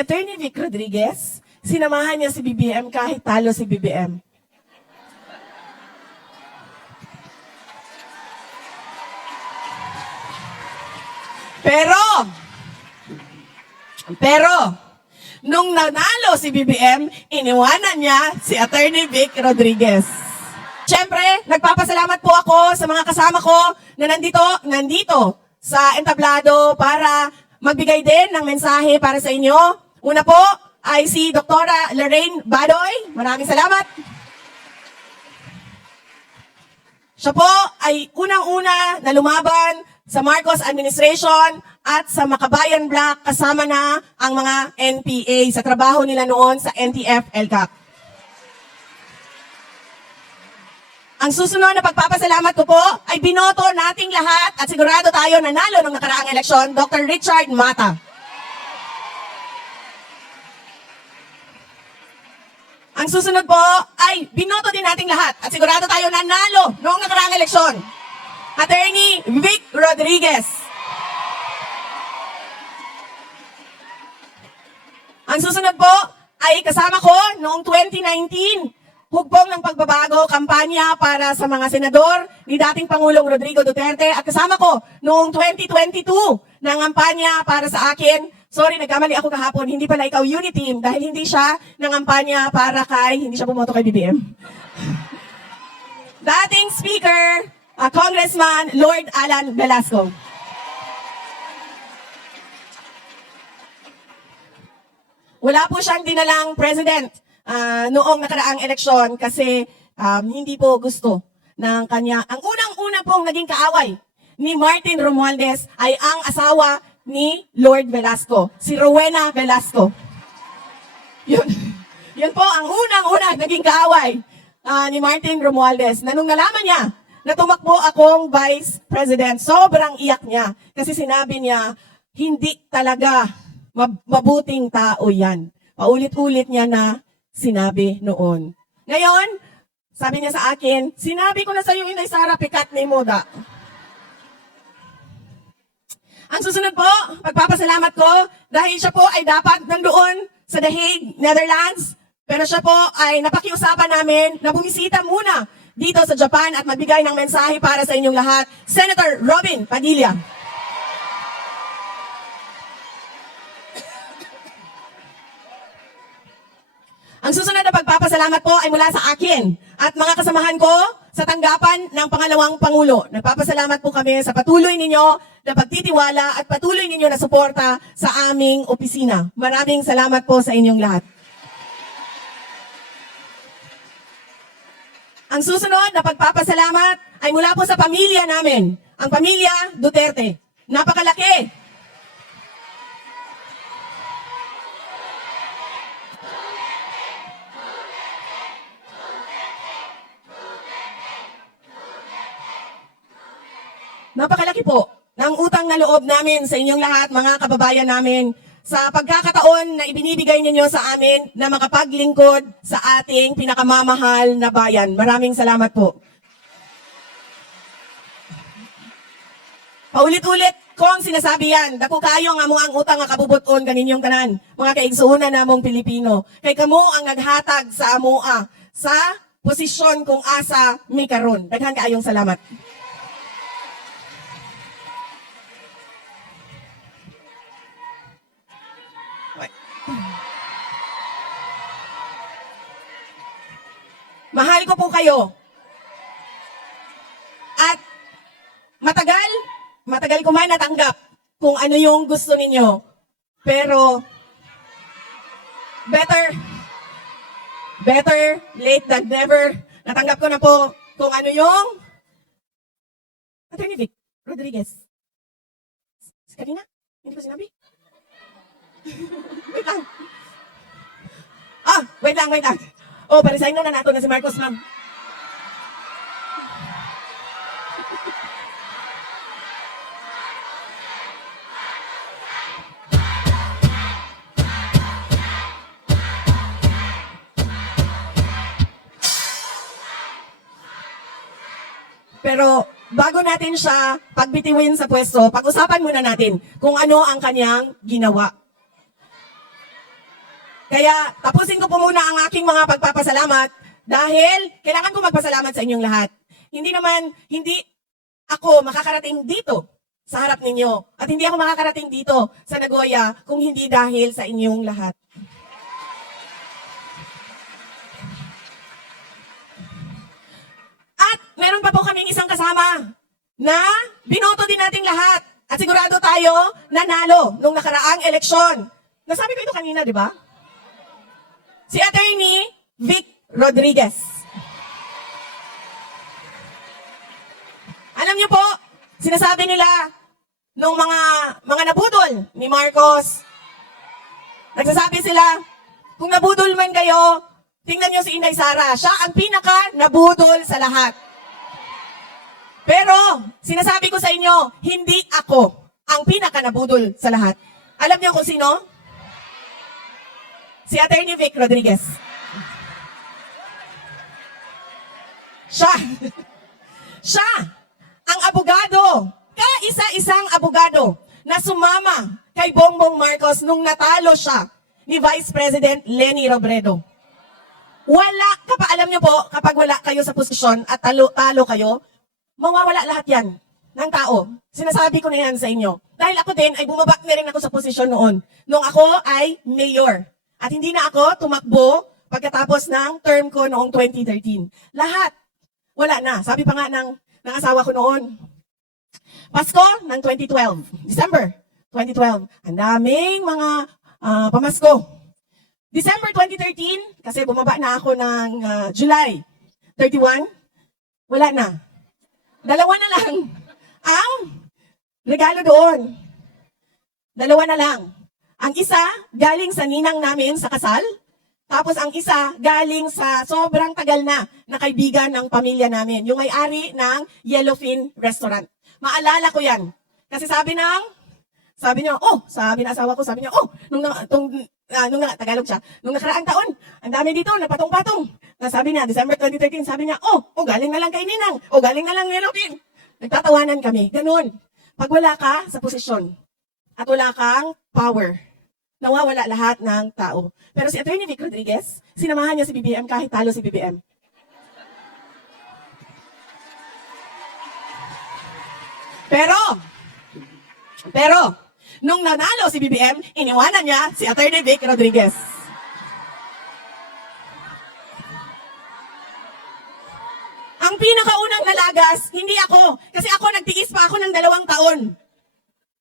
Attorney Vic Rodriguez, sinamahan niya si BBM kahit talo si BBM. Pero, pero, nung nanalo si BBM, iniwanan niya si Attorney Vic Rodriguez. Siyempre, nagpapasalamat po ako sa mga kasama ko na nandito, nandito sa entablado para magbigay din ng mensahe para sa inyo. Una po ay si Dr. Lorraine Badoy. Maraming salamat. Siya po ay unang-una na lumaban sa Marcos administration at sa Makabayan Black kasama na ang mga NPA sa trabaho nila noon sa NTF-LCAC. Ang susunod na pagpapasalamat ko po ay binoto nating lahat at sigurado tayo nanalo ng nakaraang eleksyon, Dr. Richard Mata. Ang susunod po ay binoto din nating lahat at sigurado tayo nanalo noong nakaraang eleksyon. Attorney Vic Rodriguez. Ang susunod po ay kasama ko noong 2019 hugpong ng pagbabago, kampanya para sa mga senador ni dating Pangulong Rodrigo Duterte at kasama ko noong 2022 ng kampanya para sa akin. Sorry, nagkamali ako kahapon. Hindi pala ikaw unity team dahil hindi siya ng kampanya para kay, hindi siya bumoto kay BBM. dating Speaker, uh, Congressman Lord Alan Velasco. Wala po siyang dinalang president ah, noong nakaraang eleksyon kasi um, hindi po gusto ng kanya. Ang unang-una pong naging kaaway ni Martin Romualdez ay ang asawa ni Lord Velasco, si Rowena Velasco. Yun, yun po ang unang-una naging kaaway ah, ni Martin Romualdez na nung nalaman niya na tumakbo akong vice president, sobrang iyak niya kasi sinabi niya, hindi talaga mab- mabuting tao yan. Paulit-ulit niya na sinabi noon. Ngayon, sabi niya sa akin, sinabi ko na sa iyo, Inday Sara, pikat ni Moda. Ang susunod po, pagpapasalamat ko dahil siya po ay dapat nandoon sa The Hague, Netherlands. Pero siya po ay napakiusapan namin na bumisita muna dito sa Japan at magbigay ng mensahe para sa inyong lahat. Senator Robin Padilla. Ang susunod na pagpapasalamat po ay mula sa akin at mga kasamahan ko sa tanggapan ng pangalawang Pangulo. Nagpapasalamat po kami sa patuloy ninyo na pagtitiwala at patuloy ninyo na suporta sa aming opisina. Maraming salamat po sa inyong lahat. Ang susunod na pagpapasalamat ay mula po sa pamilya namin, ang pamilya Duterte. Napakalaki Napakalaki po ng utang na loob namin sa inyong lahat, mga kababayan namin, sa pagkakataon na ibinibigay ninyo sa amin na makapaglingkod sa ating pinakamamahal na bayan. Maraming salamat po. Paulit-ulit kong sinasabi yan, dako kayo nga mo ang utang nga kabubuton kaninyong tanan, mga kaigsuuna namong Pilipino. Kay kamo ang naghatag sa amoa sa posisyon kung asa mi karon. Daghan kaayong salamat. Kayo. At matagal, matagal ko man natanggap kung ano yung gusto ninyo. Pero, better, better late than never. Natanggap ko na po kung ano yung Attorney Vic Rodriguez. Kanina? Hindi ko sinabi? wait lang. Ah, wait lang, wait lang. Oh, parisayin na nato na si Marcos, ma'am. Pero bago natin siya pagbitiwin sa pwesto, pag-usapan muna natin kung ano ang kanyang ginawa. Kaya tapusin ko po muna ang aking mga pagpapasalamat dahil kailangan ko magpasalamat sa inyong lahat. Hindi naman, hindi ako makakarating dito sa harap ninyo. At hindi ako makakarating dito sa Nagoya kung hindi dahil sa inyong lahat. At meron pa po kaming isang kasama na binoto din nating lahat. At sigurado tayo nanalo nung nakaraang eleksyon. Nasabi ko ito kanina, di ba? Si Attorney Vic Rodriguez. Alam niyo po, sinasabi nila nung mga mga nabudol ni Marcos, nagsasabi sila, kung nabudol man kayo, tingnan niyo si Inday Sara. Siya ang pinaka nabudol sa lahat. Pero, sinasabi ko sa inyo, hindi ako ang pinaka nabudol sa lahat. Alam niyo kung sino? Si Attorney Vic Rodriguez. Siya. Siya ang abogado, kaisa-isang abogado na sumama kay Bongbong Marcos nung natalo siya ni Vice President Lenny Robredo. Wala, kapag alam niyo po, kapag wala kayo sa posisyon at talo, talo kayo, mawawala lahat yan ng tao. Sinasabi ko na yan sa inyo. Dahil ako din ay bumaba na rin ako sa posisyon noon. Nung ako ay mayor. At hindi na ako tumakbo pagkatapos ng term ko noong 2013. Lahat, wala na. Sabi pa nga ng, ng asawa ko noon, Pasko ng 2012, December 2012, ang daming mga ah, pamasko. December 2013, kasi bumaba na ako ng ah, July 31, wala na. Dalawa na lang ang regalo doon. Dalawa na lang. Ang isa, galing sa ninang namin sa kasal. Tapos ang isa, galing sa sobrang tagal na na kaibigan ng pamilya namin. Yung may-ari ng Yellowfin Restaurant. Maalala ko yan. Kasi sabi ng, sabi niya, oh, sabi ng asawa ko, sabi niya, oh, nung, na, tong, ah, nung na, Tagalog siya, nung nakaraang taon, ang dami dito, napatong-patong. Na sabi niya, December 2013, sabi niya, oh, oh, galing na lang kay Ninang, oh, galing na lang Yellowfin. Nagtatawanan kami. Ganun. Pag wala ka sa posisyon at wala kang power, nawawala lahat ng tao. Pero si Attorney Vic Rodriguez, sinamahan niya si BBM kahit talo si BBM. Pero, pero, nung nanalo si BBM, iniwanan niya si Attorney Vic Rodriguez. Ang pinakaunang nalagas, hindi ako. Kasi ako nagtiis pa ako ng dalawang taon.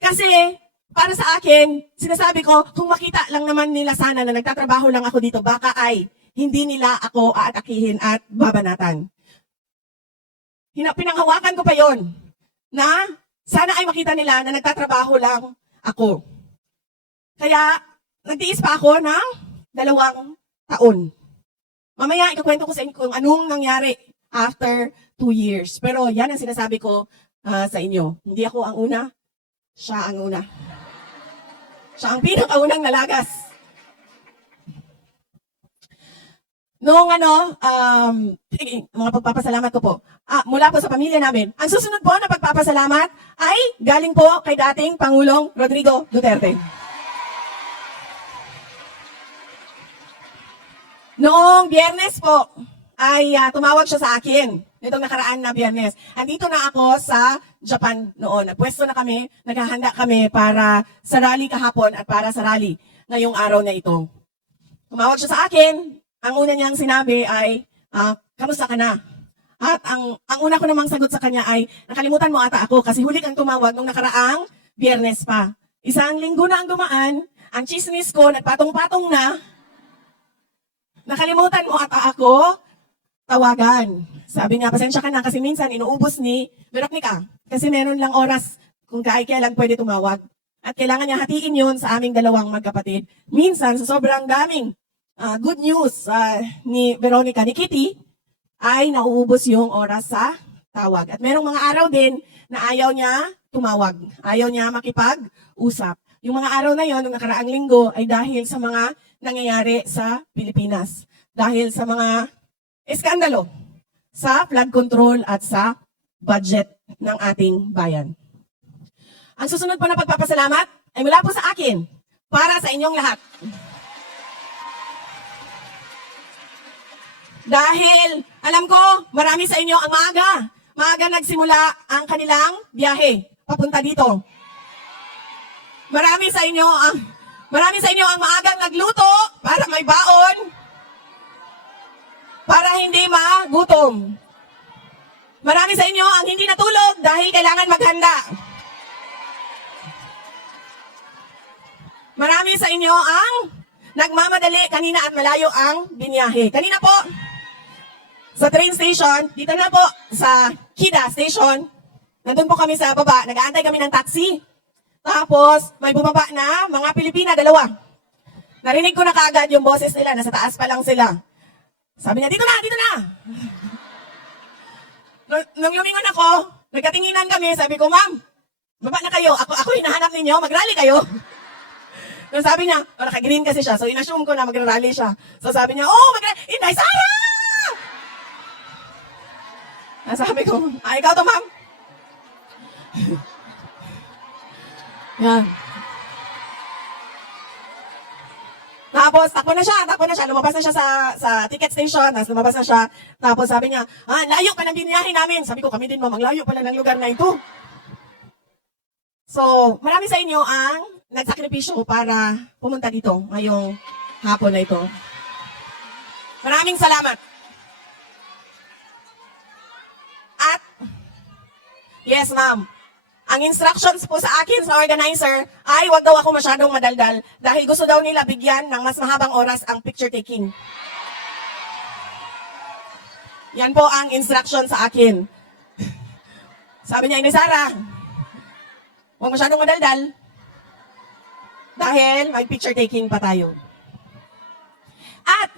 Kasi, para sa akin, sinasabi ko, kung makita lang naman nila sana na nagtatrabaho lang ako dito, baka ay hindi nila ako aatakihin at babanatan. Hina, pinanghawakan ko pa yon na sana ay makita nila na nagtatrabaho lang ako. Kaya, nagtiis pa ako ng dalawang taon. Mamaya, ikukwento ko sa inyo kung anong nangyari after two years. Pero yan ang sinasabi ko ah, sa inyo. Hindi ako ang una, siya ang una. Siya ang pinakaunang nalagas. Noong ano, um, mga pagpapasalamat ko po, ah, mula po sa pamilya namin, ang susunod po na pagpapasalamat ay galing po kay dating Pangulong Rodrigo Duterte. Noong biyernes po, ay ah, tumawag siya sa akin. Nitong nakaraan na biyernes. Andito na ako sa Japan noon. Nagpwesto na kami, naghahanda kami para sa rally kahapon at para sa rally ngayong araw na ito. Tumawag siya sa akin. Ang una niyang sinabi ay, ah, kamusta ka na? At ang, ang una ko namang sagot sa kanya ay, nakalimutan mo ata ako kasi huli kang tumawag nung nakaraang biyernes pa. Isang linggo na ang dumaan, ang chismis ko nagpatong-patong na, nakalimutan mo ata ako, tawagan. Sabi niya, pasensya ka na kasi minsan inuubos ni Veronica. Kasi meron lang oras kung kaya kailan pwede tumawag. At kailangan niya hatiin yun sa aming dalawang magkapatid. Minsan, sa sobrang daming ah, good news ah, ni Veronica, ni Kitty, ay nauubos yung oras sa tawag. At merong mga araw din na ayaw niya tumawag. Ayaw niya makipag-usap. Yung mga araw na yon, nung nakaraang linggo, ay dahil sa mga nangyayari sa Pilipinas. Dahil sa mga eskandalo sa flood control at sa budget ng ating bayan. Ang susunod po na pagpapasalamat ay mula po sa akin para sa inyong lahat. Dahil alam ko, marami sa inyo ang maaga. Maaga nagsimula ang kanilang biyahe papunta dito. Marami sa inyo ang marami sa inyo ang maagang nagluto para may baon para hindi magutom. Marami sa inyo ang hindi natulog dahil kailangan maghanda. Marami sa inyo ang nagmamadali kanina at malayo ang binyahe. Kanina po, sa train station, dito na po sa Kida Station, nandun po kami sa baba, nag-aantay kami ng taxi. Tapos, may bumaba na mga Pilipina, dalawa. Narinig ko na kaagad yung boses nila, nasa taas pa lang sila. Sabi niya, dito na, dito na! Nung, lumingon ako, nagkatinginan kami, sabi ko, ma'am, baba na kayo, ako, ako hinahanap ninyo, mag-rally kayo. Nung sabi niya, oh, naka-green kasi siya, so inassume ko na mag-rally siya. So sabi niya, oh, mag Inday, Sara! Ah, Sabi ko, ah, ikaw to, ma'am? Yan. Tapos, takbo na siya, takbo na siya. Lumabas na siya sa, sa ticket station. Tapos lumabas na siya. Tapos sabi niya, ah, layo pa ng biniyahin namin. Sabi ko, kami din mo, maglayo pala ng lugar na ito. So, marami sa inyo ang nagsakripisyo para pumunta dito ngayong hapon na ito. Maraming salamat. Yes ma'am, ang instructions po sa akin sa organizer ay wag daw ako masyadong madaldal dahil gusto daw nila bigyan ng mas mahabang oras ang picture taking. Yan po ang instruction sa akin. Sabi niya, Inay Sara, huwag masyadong madaldal dahil may picture taking pa tayo. At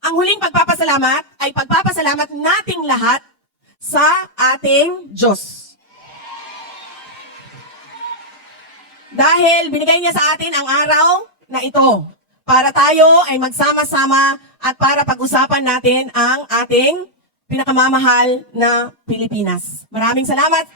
ang huling pagpapasalamat ay pagpapasalamat nating lahat sa ating Diyos. Dahil binigay niya sa atin ang araw na ito para tayo ay magsama-sama at para pag-usapan natin ang ating pinakamamahal na Pilipinas. Maraming salamat